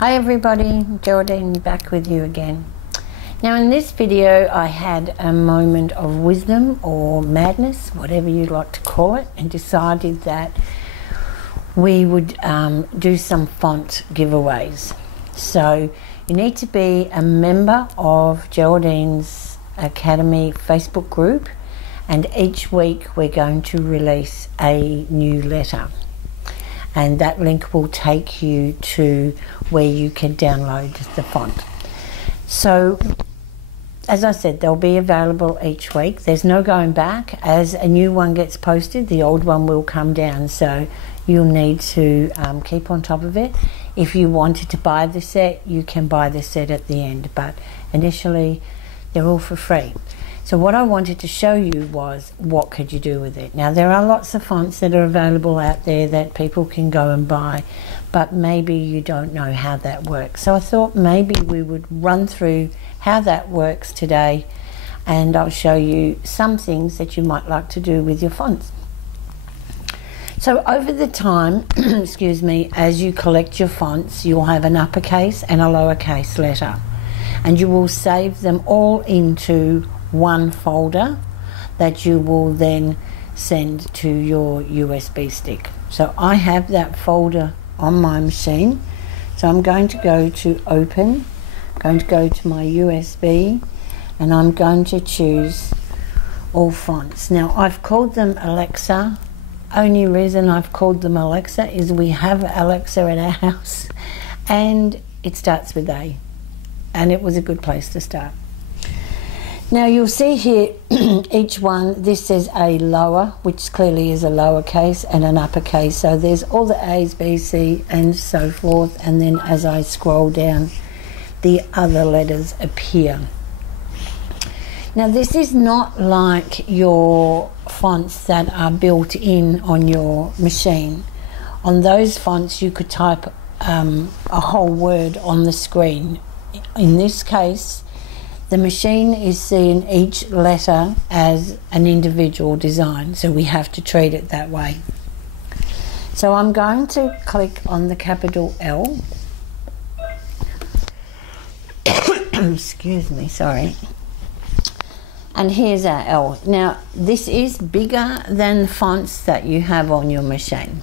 Hi everybody, Geraldine back with you again. Now in this video I had a moment of wisdom or madness, whatever you'd like to call it, and decided that we would do some font giveaways. So you need to be a member of Geraldine's Academy Facebook group, and each week we're going to release a new letter. And that link will take you to where you can download the font. So, as I said, they'll be available each week. There's no going back. As a new one gets posted, the old one will come down. So you'll need to keep on top of it. If you wanted to buy the set, you can buy the set at the end. But initially, they're all for free. So what I wanted to show you was what could you do with it. Now there are lots of fonts that are available out there that people can go and buy, but maybe you don't know how that works. So I thought maybe we would run through how that works today, and I'll show you some things that you might like to do with your fonts. So over the time, excuse me, as you collect your fonts, you'll have an uppercase and a lowercase letter, and you will save them all into one folder that you will then send to your USB stick. So I have that folder on my machine, so I'm going to go to open, going to go to my USB, and I'm going to choose all fonts. Now I've called them Alexa. Only reason I've called them Alexa is we have Alexa at our house and it starts with A, and it was a good place to start. Now you'll see here each one, this says a lower, which clearly is a lowercase, and an uppercase. So there's all the A's, B's, C and so forth, and then as I scroll down the other letters appear. Now this is not like your fonts that are built in on your machine. On those fonts you could type a whole word on the screen. In this case, the machine is seeing each letter as an individual design, so we have to treat it that way. So I'm going to click on the capital L. Excuse me, sorry. And here's our L. Now this is bigger than the fonts that you have on your machine.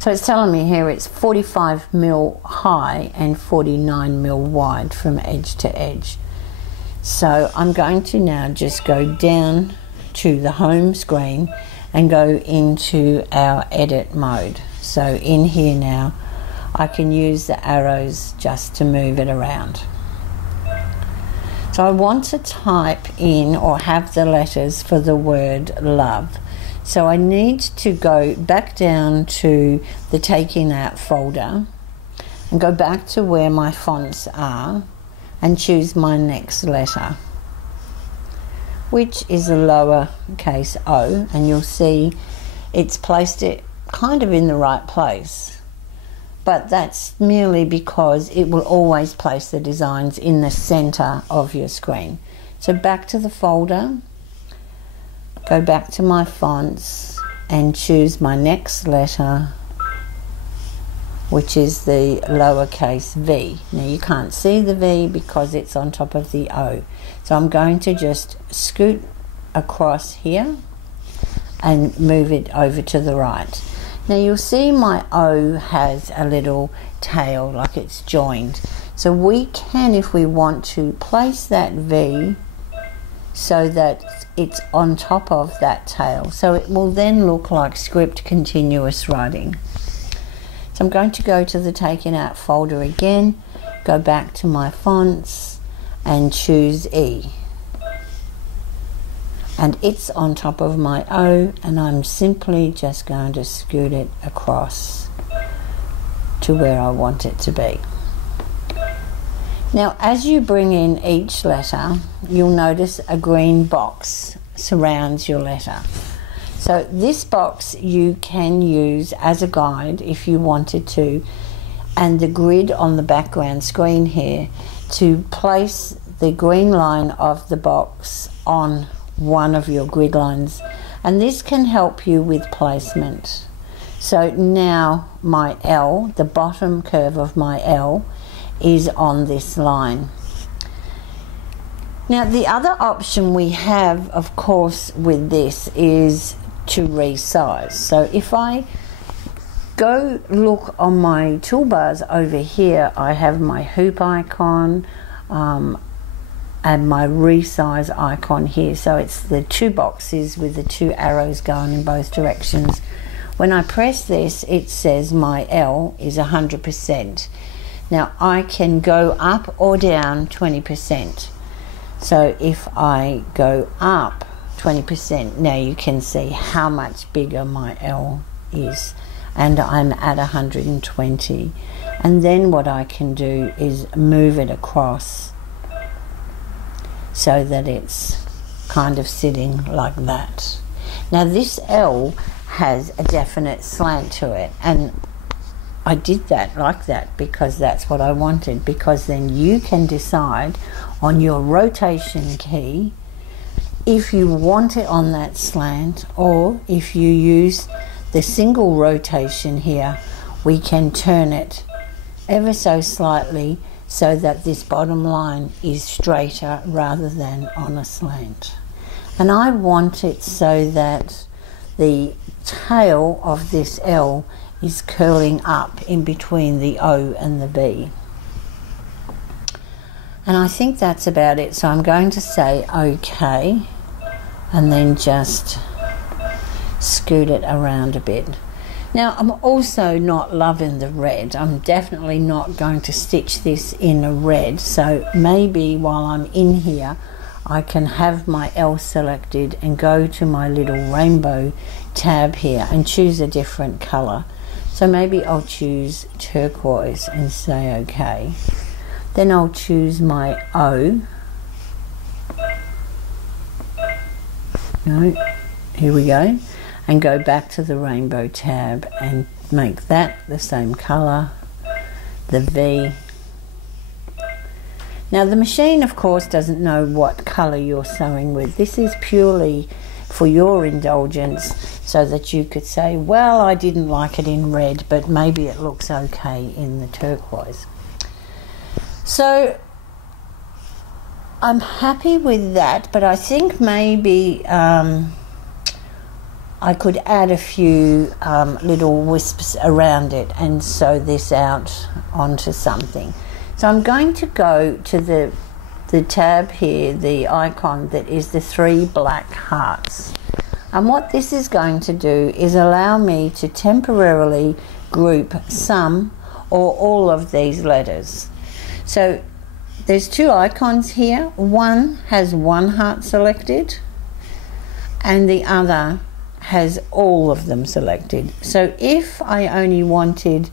So it's telling me here it's 45mm high and 49mm wide from edge to edge. So I'm going to now just go down to the home screen and go into our edit mode. So in here now I can use the arrows just to move it around. So I want to type in or have the letters for the word love. So I need to go back down to the taking out folder and go back to where my fonts are and choose my next letter, which is a lowercase o, and you'll see it's placed it kind of in the right place. But that's merely because it will always place the designs in the center of your screen. So back to the folder, go back to my fonts and choose my next letter, which is the lowercase v. Now you can't see the V because it's on top of the O. So I'm going to just scoot across here and move it over to the right. Now you'll see my O has a little tail, like it's joined. So we can, if we want to, place that V so that it's on top of that tail. So it will then look like script continuous writing. So I'm going to go to the taken out folder again, go back to my fonts and choose E. And it's on top of my O, and I'm simply just going to scoot it across to where I want it to be. Now as you bring in each letter, you'll notice a green box surrounds your letter. So this box you can use as a guide if you wanted to, and the grid on the background screen here to place the green line of the box on one of your grid lines, and this can help you with placement. So now my L, the bottom curve of my L, is on this line. Now the other option we have, of course, with this is to resize. So if I go look on my toolbars over here, I have my hoop icon and my resize icon here. So it's the two boxes with the two arrows going in both directions. When I press this, it says my L is 100%. Now I can go up or down 20%. So if I go up 20%, now you can see how much bigger my L is, and I'm at 120. And then what I can do is move it across so that it's kind of sitting like that. Now this L has a definite slant to it, and I did that like that because that's what I wanted, because then you can decide on your rotation key if you want it on that slant, or if you use the single rotation here, we can turn it ever so slightly so that this bottom line is straighter rather than on a slant. And I want it so that the tail of this L is curling up in between the O and the B. And I think that's about it. So I'm going to say OK, and then just scoot it around a bit. Now I'm also not loving the red. I'm definitely not going to stitch this in a red. So maybe while I'm in here, I can have my L selected and go to my little rainbow tab here and choose a different color. So maybe I'll choose turquoise and say OK. Then I'll choose my O. No, here we go. And go back to the rainbow tab and make that the same color, the V. Now the machine, of course, doesn't know what color you're sewing with. This is purely for your indulgence, so that you could say, well, I didn't like it in red, but maybe it looks okay in the turquoise. So I'm happy with that, but I think maybe I could add a few little wisps around it and sew this out onto something. So I'm going to go to the tab here, the icon that is the 3 black hearts. And what this is going to do is allow me to temporarily group some or all of these letters. So there's 2 icons here. One has 1 heart selected and the other has all of them selected. So if I only wanted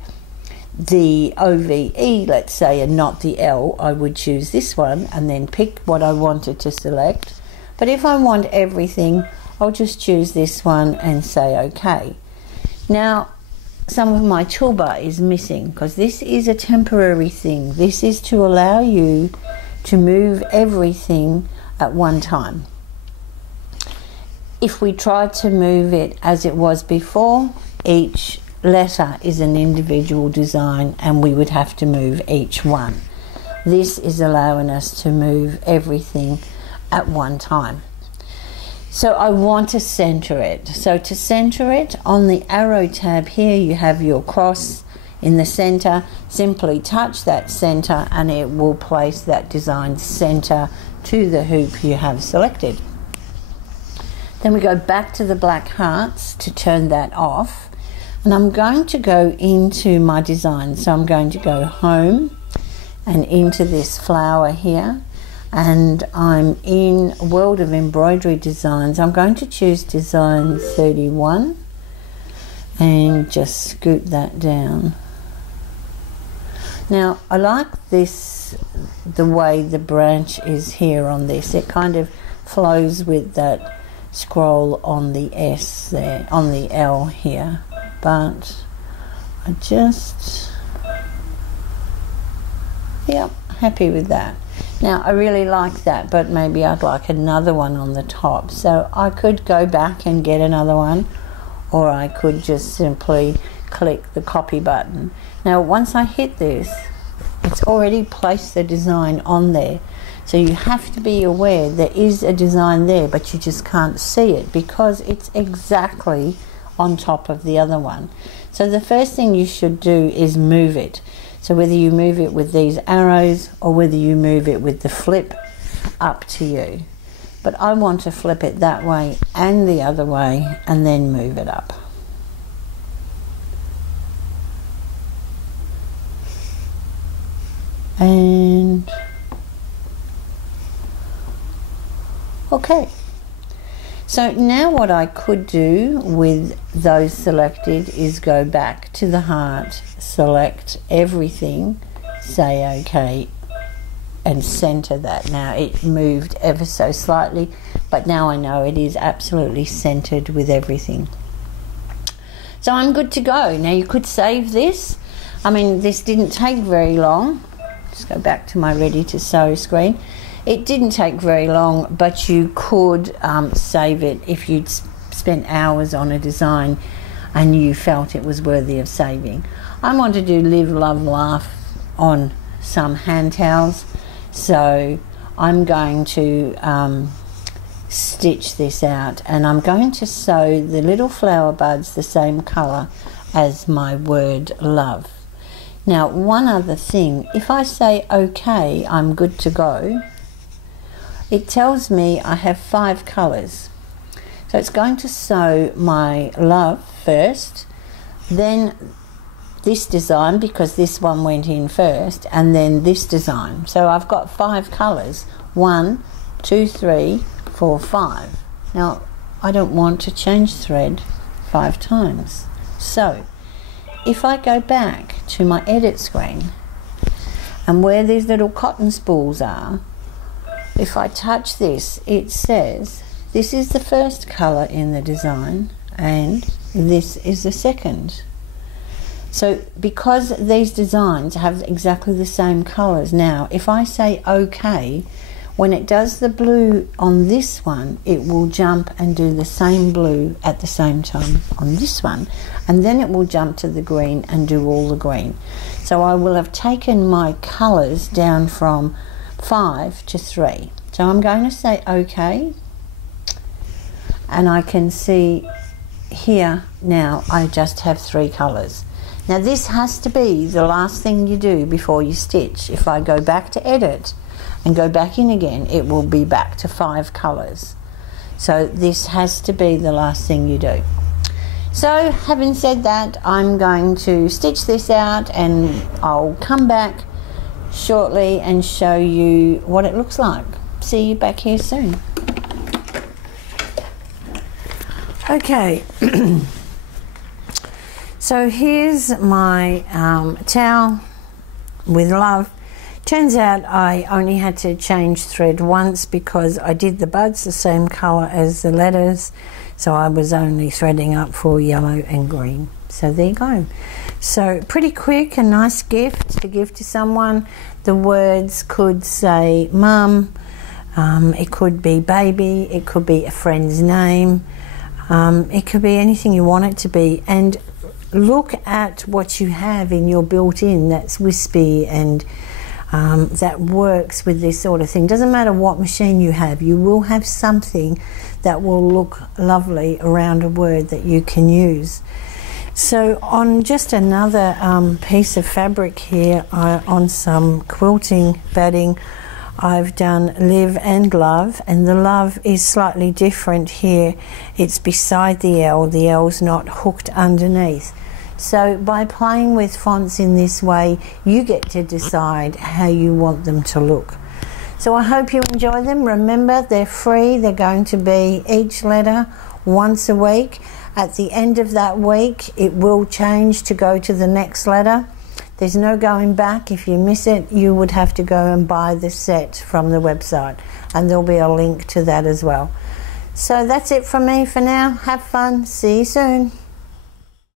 the OVE, let's say, and not the L, I would choose this one and then pick what I wanted to select. But if I want everything, I'll just choose this one and say OK. Now some of my toolbar is missing because this is a temporary thing. This is to allow you to move everything at one time. If we try to move it as it was before, each letter is an individual design and we would have to move each one. This is allowing us to move everything at one time. So I want to center it. So to center it, on the arrow tab here, you have your cross in the center. Simply touch that center and it will place that design center to the hoop you have selected. Then we go back to the black hearts to turn that off. And I'm going to go into my design. So I'm going to go home and into this flower here. And I'm in World of Embroidery Designs. I'm going to choose design 31 and just scoot that down. Now I like this, the way the branch is here on this. It kind of flows with that scroll on the S there, on the L here. But I just, yep, happy with that. Now I really like that, but maybe I'd like another one on the top. So I could go back and get another one, or I could just simply click the copy button. Now once I hit this, it's already placed the design on there. So you have to be aware there is a design there, but you just can't see it because it's exactly on top of the other one. So the first thing you should do is move it. So whether you move it with these arrows or whether you move it with the flip, up to you. But I want to flip it that way and the other way and then move it up. And okay, so now what I could do with those selected is go back to the heart, select everything, say OK, and center that. Now it moved ever so slightly, but now I know it is absolutely centered with everything. So I'm good to go. Now you could save this. I mean, this didn't take very long. Just go back to my ready to sew screen. It didn't take very long, but you could save it if you'd spent hours on a design and you felt it was worthy of saving. I want to do live, love, laugh on some hand towels, so I'm going to stitch this out, and I'm going to sew the little flower buds the same color as my word love. Now one other thing, if I say OK, I'm good to go, it tells me I have 5 colors. So it's going to sew my love first, then this design because this one went in first, and then this design. So I've got 5 colors, 1, 2, 3, 4, 5. Now I don't want to change thread 5 times. So if I go back to my edit screen and where these little cotton spools are, if I touch this, it says this is the first color in the design and this is the second. So because these designs have exactly the same colors, now if I say OK, when it does the blue on this one, it will jump and do the same blue at the same time on this one, and then it will jump to the green and do all the green. So I will have taken my colors down from 5 to 3. So I'm going to say OK, and I can see here now I just have 3 colors. Now this has to be the last thing you do before you stitch. If I go back to edit and go back in again, it will be back to 5 colors. So this has to be the last thing you do. So having said that, I'm going to stitch this out and I'll come back shortly and show you what it looks like. See you back here soon. Okay, so here's my towel with love. Turns out I only had to change thread once because I did the buds the same color as the letters, so I was only threading up for yellow and green. So there you go. So pretty quick, a nice gift to give to someone. The words could say mum, it could be baby, it could be a friend's name, it could be anything you want it to be. And look at what you have in your built-in that's wispy and that works with this sort of thing. Doesn't matter what machine you have, you will have something that will look lovely around a word that you can use. So on just another piece of fabric here, on some quilting batting, I've done live and love, and the love is slightly different here. It's beside the L's not hooked underneath. So by playing with fonts in this way, you get to decide how you want them to look. So I hope you enjoy them. Remember, they're free. They're going to be each letter once a week. At the end of that week, it will change to go to the next letter. There's no going back. If you miss it, you would have to go and buy the set from the website, and there'll be a link to that as well. So that's it from me for now. Have fun. See you soon.